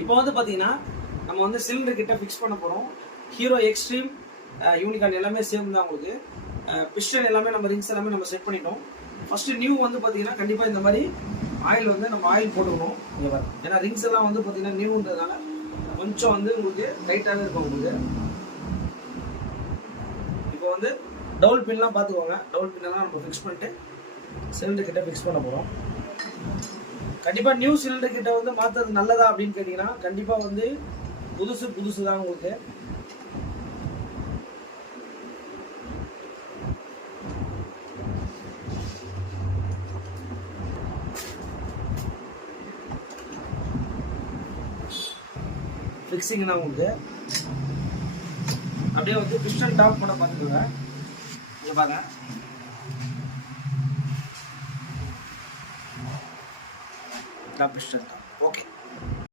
இப்போ வந்து பார்த்தீங்கன்னா நம்ம வந்து சிலிண்டர் கிட்ட ஃபிக்ஸ் பண்ண போகிறோம். ஹீரோ எக்ஸ்ட்ரீம் யூனிகார்ன் எல்லாமே சேம் தான் உங்களுக்கு. பிஸ்டன் எல்லாமே நம்ம ரிங்ஸ் எல்லாமே நம்ம செட் பண்ணிட்டோம். ஃபர்ஸ்ட் நியூ வந்து பார்த்தீங்கன்னா கண்டிப்பாக இந்த மாதிரி ஆயில் வந்து நம்ம ஆயில் போட்டுக்கணும். இங்கே பாருங்க, ஏன்னா ரிங்ஸ் எல்லாம் வந்து பார்த்தீங்கன்னா நியூன்றதுனால கொஞ்சம் வந்து உங்களுக்கு டைட்டாகவே இருக்கும் உங்களுக்கு. இப்போ வந்து டபுள் பின்லாம் பார்த்துக்கோங்க. டபுள் பின்னெல்லாம் நம்ம ஃபிக்ஸ் பண்ணிட்டு சிலிண்டர் கிட்ட ஃபிக்ஸ் பண்ண போகிறோம். கண்டிப்பாக நியூ சிலிண்டர் கிட்ட வந்து மாற்றுறது நல்லதா அப்படின்னு கேட்டிங்கன்னா கண்டிப்பாக வந்து புதுசு தான் உங்களுக்கு. ஃபிக்ஸிங் தான் உங்களுக்கு. அப்படியே வந்து பிஸ்டன் டாப் பண்ண பார்த்துக்கோங்க. இங்கே பாருங்க, பிஸ்டன் தான். ஓகே.